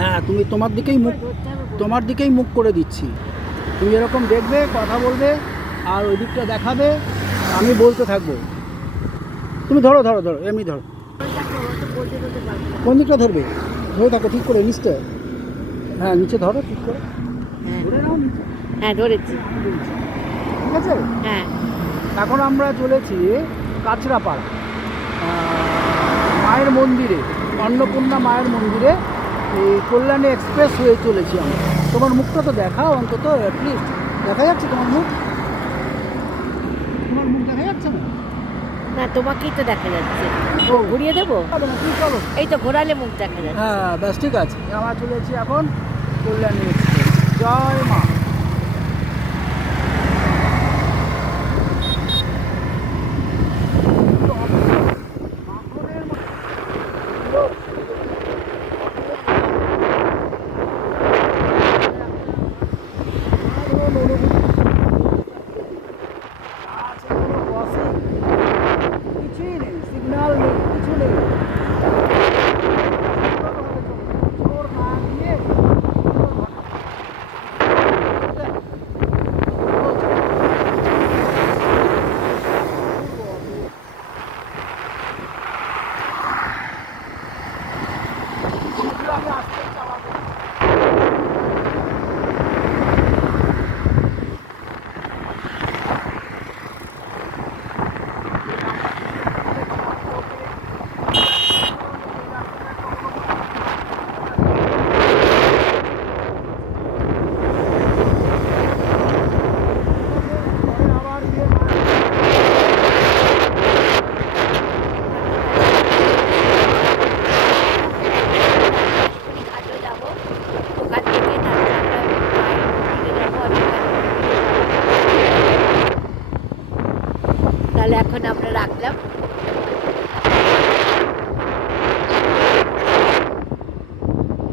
হ্যাঁ, তুমি তোমার দিকেই মুখ করে দিচ্ছি। তুমি এরকম দেখবে, কথা বলবে, আর ওই দিকটা দেখাবে, আমি বলতে থাকবো। তুমি ধরো ধরো ধরো, এমনি ধরো। কোন দিকটা ধরবে? ধরে থাকো ঠিক করে, নিচটা। হ্যাঁ, নিচে ধরো ঠিক করে। ধরে নাও নিচে। হ্যাঁ ধরেছি। ঠিক আছে। হ্যাঁ এখন আমরা চলেছি কাঁচরাপাড়া মায়ের মন্দিরে, অন্নপূর্ণা মায়ের মন্দিরে। এই কল্যাণী এক্সপ্রেস হয়ে চলেছি আমরা। তোমার মুখটা তো দেখাও অন্তত, অ্যাটলিস্ট। দেখা যাচ্ছে তোমার মুখ? তোমার মুখ দেখা যাচ্ছে না? না, তোমাকেই তো দেখা যাচ্ছে। ও, ঘুরিয়ে দেবো? হবে না, তুমি চলো। এই তো ঘোরালে মুখ দেখা যাচ্ছে। হ্যাঁ, ব্যাস ঠিক আছে। আমরা চলেছি এখন কল্যাণী এক্সপ্রেস। জয় মা। কিছুই নেই, সিগন্যাল নেই, কিছু নেই। জোর না দিয়ে আমি আসতে চালাবো। আবার গিয়ে ঘাটও যাবো, ওখান থেকে তারপরে আমরা মায়ের মন্দিরে যাবো। তাহলে এখন আমরা রাখলাম।